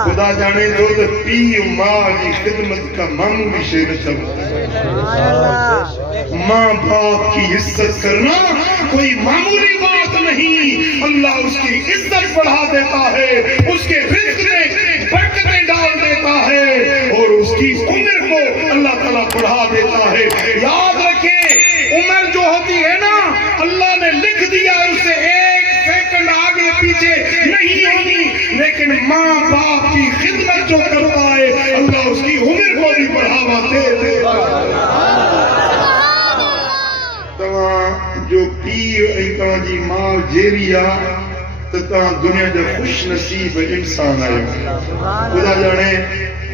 खुदा जाने दो तो पी माँ की खिदमत का मामूली शेर था। माँ बाप की इज्जत करना कोई मामूली बात नहीं। अल्लाह उसकी इज्जत बढ़ा देता है, उसके रिज़्क़ में बरकतें डाल देता है और उसकी उम्र को अल्लाह ताला बढ़ा देता है। याद रखें, उम्र जो होती है ना, अल्लाह ने लिख दिया उससे 1 सेकंड आगे पीछे नहीं होगी, लेकिन माँ बाप की खिदमत जो करता है अल्लाह उसकी उम्र को भी बढ़ावा दे देता है। जो पीर जी मां जेरी तो दुनिया जा खुश नसीब इंसान आयो। खुदा जाने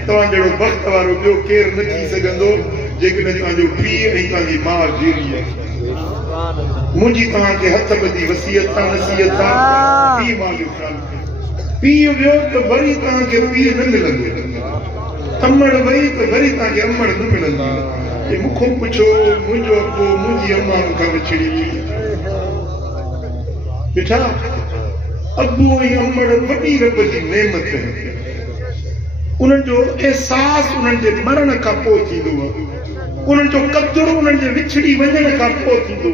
जो वक्त वारो बो केर न थी सघंदो जेकॾहिं जो पीर जी मां जेरी है। मुझी के हथ बदी वसीयत नसीहत पी मां जो ख्याल पी वियो तो वरी के पीर न मिलंदो, अमड़ वही तो वरी के अमड़ न मिलंदी। मुखों पुछो मुझो अबो मुझी अम्मा मूंखां विछड़ी ॾिठा। अबो ऐं अमड़ वॾी रब जी नेमत है। उन्हनि जो एहसास उन्हनि जे मरण खां पोइ थींदो आहे, उन्हनि जो क़दुरु उन्हनि जे विछड़ी वञण खां पोइ थींदो।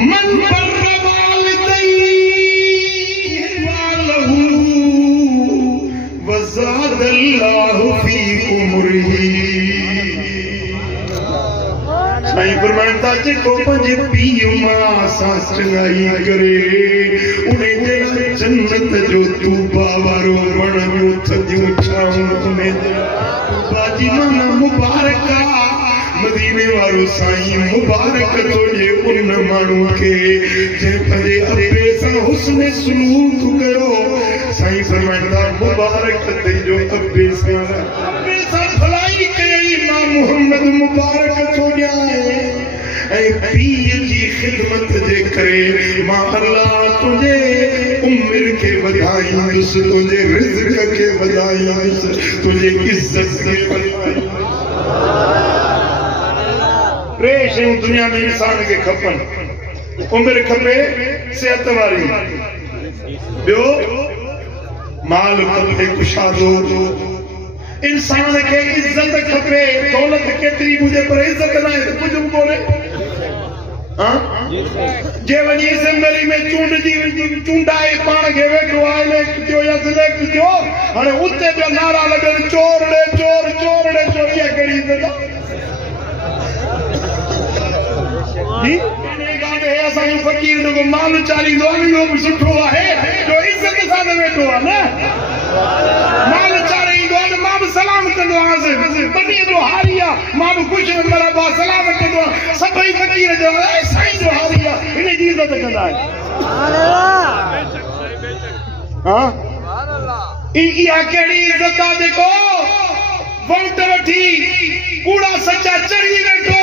मन जेको पंहिंजे पीउ मां सां चङाई करे उन्हें जन्नत जो तूबा वारो वण में थधियूं छाऊं बाजी माना मुबारक मदीने वारो साईं मुबारक तुझे उन माण्हू खे जे पंहिंजे अबे सां हुस्न सलूक करो। साईं फरमाईंदा मुबारक तुझो अबे सां भलाई कई मां मोहम्मद मुबारक थो ॾियां। पीर की खिदमत जे करे मां अल्लाह तुझे उम्र के वधाईंदुस, तुझे रिज़्क़ के वधाईंदुस, तुझे इज्जत के वधाईंदुस। टे शयूं दुनिया में इंसान के खपन, उम्र खपे सेहत वारी, ॿियो माल खपे कुशादो, इंसान के इज्जत खपे। दौलत केतरी मुझे पर इज्जत ना है तो कुछ कोने। जे वही असेंबली में चूंडाए पान के वेठो आहे या सिलेक्ट थियो, हाणे उते पे नारा लगन चोर ॾे चोर चोर ॾे चोर। इहा कहिड़ी इज्जत जी? असांजो फ़कीर जेको माल चालींदो आहे इहो बि सुठो आहे जो इज्जत सां वेठो आहे न। माल चालींदो आहे त मां बि सलाम कंदो आहियां। ॿनीअ जो हारी आहे, मां बि ख़ुशि बराबा सलाम कंदो आहियां। सभई फ़कीर जो साईं जो हारी आहे, हिन जी इज़त कंदा आहिनि। इहा कहिड़ी इज़त आहे जेको वोट वठी कूड़ा सचा चढ़ी वेठो